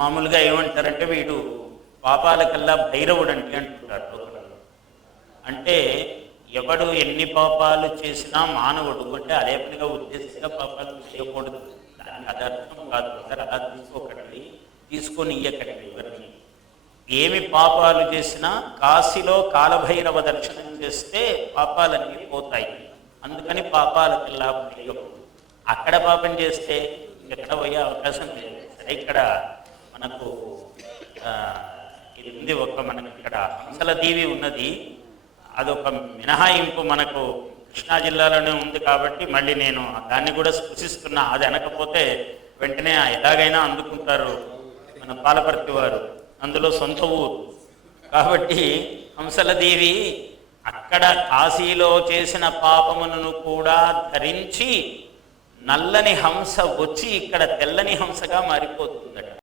మామూలుగా ఏమంటారంటే వీడు పాపాలకల్లా భైరవుడు అంటే అంటుంటారు లోకంలో. అంటే ఎవడు ఎన్ని పాపాలు చేసినా మానవుడు అంటే అదే పనిగా ఉద్దేశంగా పాపాలు చేయకూడదు, దానికి అదర్థం కాదు. అలా తీసుకోకండి, తీసుకొని ఇయ్యకండి ఎవరిని. ఏమి పాపాలు చేసినా కాశీలో కాలభైరవ దర్శనం చేస్తే పాపాలన్నీ పోతాయి. అందుకని పాపాలకల్లా భైరవుడు. అక్కడ పాపం చేస్తే ఎక్కడ పోయే అవకాశం లేదు. సరే, ఇక్కడ మనకు ఇది ఉంది, మనకి ఇక్కడ హంసల దీవి ఉన్నది, అదొక మినహాయింపు మనకు కృష్ణా జిల్లాలోనే ఉంది కాబట్టి మళ్ళీ నేను దాన్ని కూడా స్పృశిస్తున్నా. అది అనకపోతే వెంటనే ఎలాగైనా అందుకుంటారు మన పాలపర్తి వారు, అందులో సొంత ఊరు కాబట్టి. హంసల దేవి అక్కడ కాశీలో చేసిన పాపములను కూడా ధరించి నల్లని హంస వచ్చి ఇక్కడ తెల్లని హంసగా మారిపోతుందట.